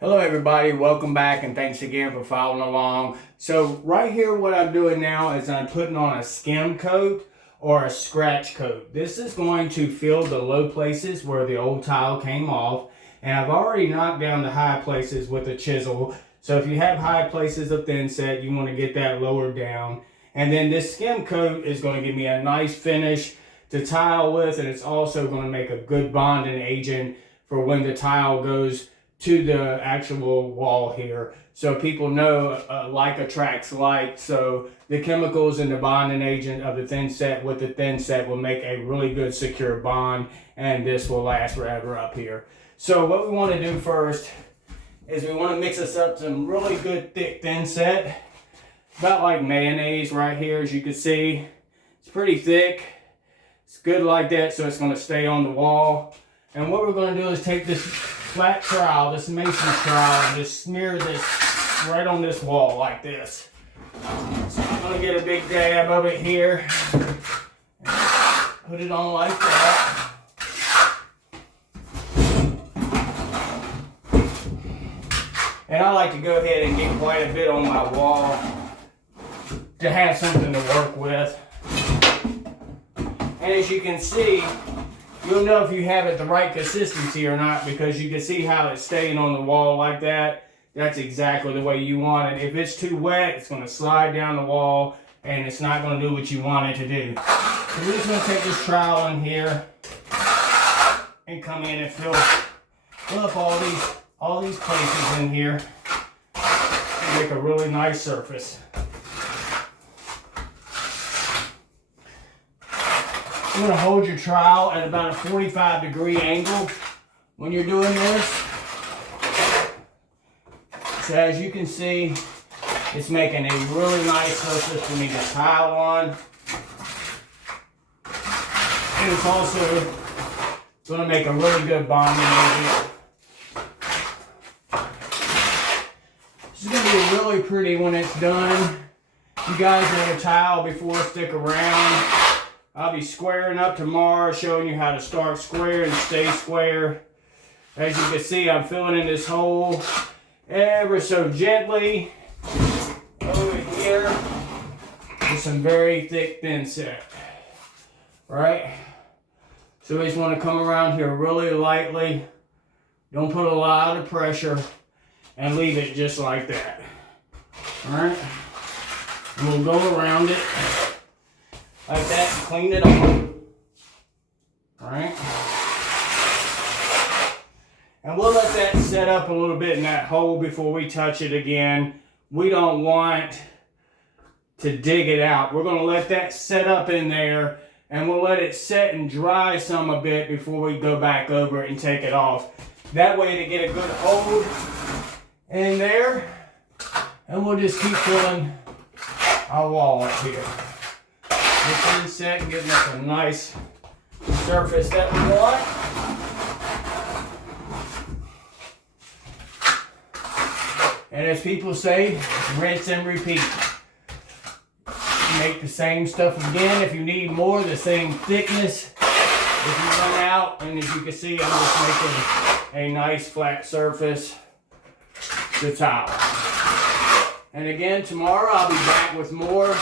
Hello everybody, welcome back and thanks again for following along. So right here what I'm doing now is I'm putting on a skim coat or a scratch coat. This is going to fill the low places where the old tile came off, and I've already knocked down the high places with a chisel. So if you have high places of thin set, you want to get that lowered down. And then this skim coat is going to give me a nice finish to tile with, and it's also going to make a good bonding agent for when the tile goes to the actual wall here. So people know like attracts like. So the chemicals and the bonding agent of the thin set with the thin set will make a really good secure bond, and this will last forever up here. So what we want to do first is we want to mix us up some really good thick thin set, about like mayonnaise right here. As you can see, it's pretty thick. It's good like that, so it's going to stay on the wall. And what we're going to do is take this flat trowel, this mason trowel, and just smear this right on this wall like this. So I'm going to get a big dab of it here, put it on like that. And I like to go ahead and get quite a bit on my wall to have something to work with. And as you can see, you'll know if you have it the right consistency or not, because you can see how it's staying on the wall like that. That's exactly the way you want it. If it's too wet, it's going to slide down the wall and it's not going to do what you want it to do. So we're just going to take this trowel in here and come in and fill up all these places in here and make a really nice surface. You're going to hold your trowel at about a 45-degree angle when you're doing this. So as you can see, it's making a really nice surface for me to tile on. And it's also going to make a really good bonding agent. This is going to be really pretty when it's done. If you guys want to tile before, stick around. I'll be squaring up tomorrow, showing you how to start square and stay square. As you can see, I'm filling in this hole ever so gently over here with some very thick thin set. Right? So we just want to come around here really lightly. Don't put a lot of pressure and leave it just like that. Alright? And we'll go around it like that and clean it off. Alright? And we'll let that set up a little bit in that hole before we touch it again. We don't want to dig it out. We're going to let that set up in there, and we'll let it set and dry some a bit before we go back over it and take it off. That way to get a good hold in there. And we'll just keep filling our wall up here. This is set and giving us a nice surface that we want. And as people say, rinse and repeat. Make the same stuff again if you need more, the same thickness. If you run out, and as you can see, I'm just making a nice flat surface to tile. And again, tomorrow I'll be back with more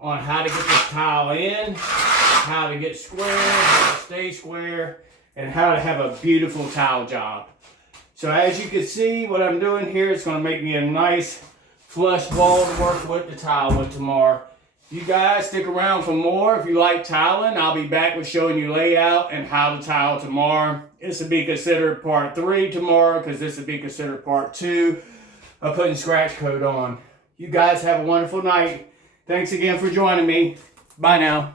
on how to get this tile in, how to get square, how to stay square, and how to have a beautiful tile job. So as you can see, what I'm doing here is going to make me a nice flush wall to work with the tile with tomorrow. You guys stick around for more. If you like tiling, I'll be back with showing you layout and how to tile tomorrow. This will be considered part 3 tomorrow, because this will be considered part 2 of putting scratch coat on. You guys have a wonderful night. Thanks again for joining me. Bye now.